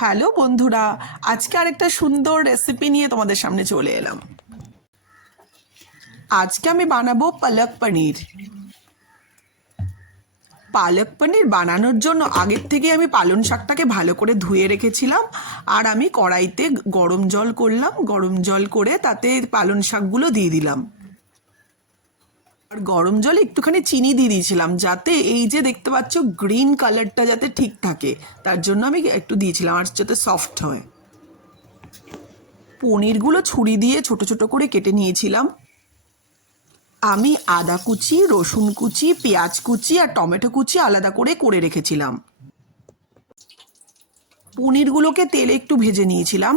Hello বন্ধুরা, আজকে আরেকটা সুন্দর রেসিপি নিয়ে তোমাদের সামনে চলে এলাম। আজকে আমি বানাবো পালক পনির। পালক পনির বানানোর জন্য আগের থেকে আমি পালং শাকটাকে ভালো করে ধুয়ে রেখেছিলাম। আর আমি কড়াইতে গরম জল করলাম, গরম জল করে তাতে পালং শাকগুলো দিয়ে দিলাম। আর গরম জলে একটুখানি চিনি দিয়ে দিয়েছিলাম, যাতে এই যে দেখতে পাচ্ছ গ্রিন কালারটা যাতে ঠিক থাকে, তার জন্য আমি একটু দিয়েছিলাম, আর যাতে সফট হয়। পনিরগুলো ছুরি দিয়ে ছোট ছোট করে কেটে নিয়েছিলাম। আমি আদা কুচি, রসুন কুচি, পেঁয়াজ কুচি আর টমেটো কুচি আলাদা করে করে রেখেছিলাম। পনিরগুলোকে তেলে একটু ভেজে নিয়েছিলাম।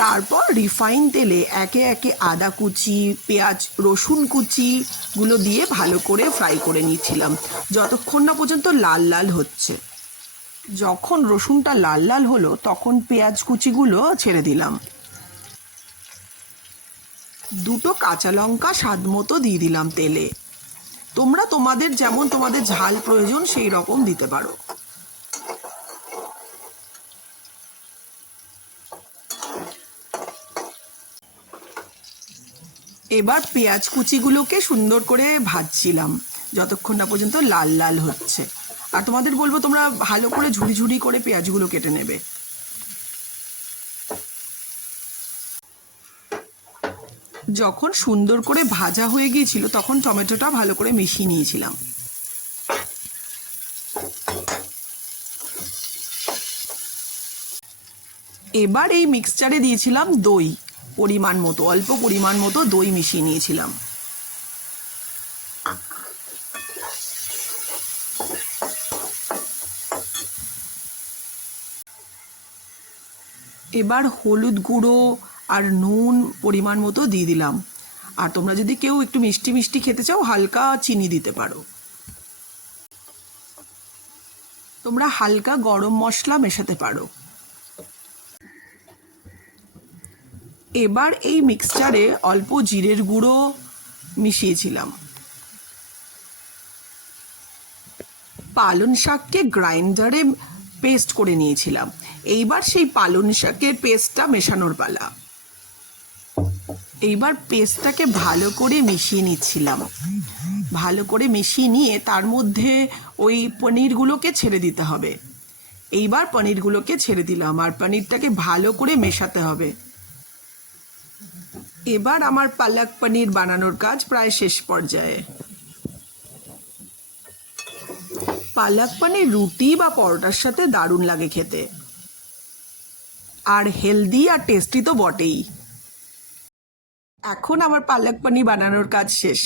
তারপর রিফাইন তেলে একে একে আদা কুচি, পেঁয়াজ, রসুন কুচিগুলো দিয়ে ভালো করে ফ্রাই করে নিয়েছিলাম, যতক্ষণ না পর্যন্ত লাল লাল হচ্ছে। যখন রসুনটা লাল লাল হলো তখন পেঁয়াজ কুচিগুলো ছেড়ে দিলাম। দুটো কাঁচা লঙ্কা স্বাদ মতো দিয়ে দিলাম তেলে। তোমরা তোমাদের ঝাল প্রয়োজন সেই রকম দিতে পারো। এবার পেঁয়াজ কুচিগুলোকে সুন্দর করে ভাজছিলাম যতক্ষণ না পর্যন্ত লাল লাল হচ্ছে। আর তোমাদের বলবো তোমরা ভালো করে ঝুড়ি ঝুড়ি করে পেঁয়াজগুলো কেটে নেবে। যখন সুন্দর করে ভাজা হয়ে গিয়েছিল তখন টমেটোটা ভালো করে মিশিয়ে নিয়েছিলাম। এবার এই মিক্সচারে দিয়েছিলাম দই, পরিমাণ মতো, অল্প পরিমাণ মতো দই মিশিয়ে নিয়েছিলাম। এবার হলুদ গুঁড়ো আর নুন পরিমাণ মতো দিয়ে দিলাম। আর তোমরা যদি কেউ একটু মিষ্টি মিষ্টি খেতে চাও হালকা চিনি দিতে পারো। তোমরা হালকা গরম মশলা মেশাতে পারো। এবার এই মিক্সচারে অল্প জিরের গুঁড়ো মিশিয়েছিলাম। পালং শাককে গ্রাইন্ডারে পেস্ট করে নিয়েছিলাম। এইবার সেই পালং শাকের পেস্টটা মেশানোর পালা। এইবার পেস্টটাকে ভালো করে মিশিয়ে নিচ্ছিলাম। ভালো করে মিশিয়ে নিয়ে তার মধ্যে ওই পনিরগুলোকে ছেড়ে দিতে হবে। এইবার পনিরগুলোকে ছেড়ে দিলাম আর পনিরটাকে ভালো করে মেশাতে হবে। এবার আমার পালক পনির বানানোর কাজ প্রায় শেষ পর্যায়ে। পালক পনির রুটি বা পরোটার সাথে দারুণ লাগে খেতে। আর হেলদি আর টেস্টি তো বটেই। এখন আমার পালক পনির বানানোর কাজ শেষ।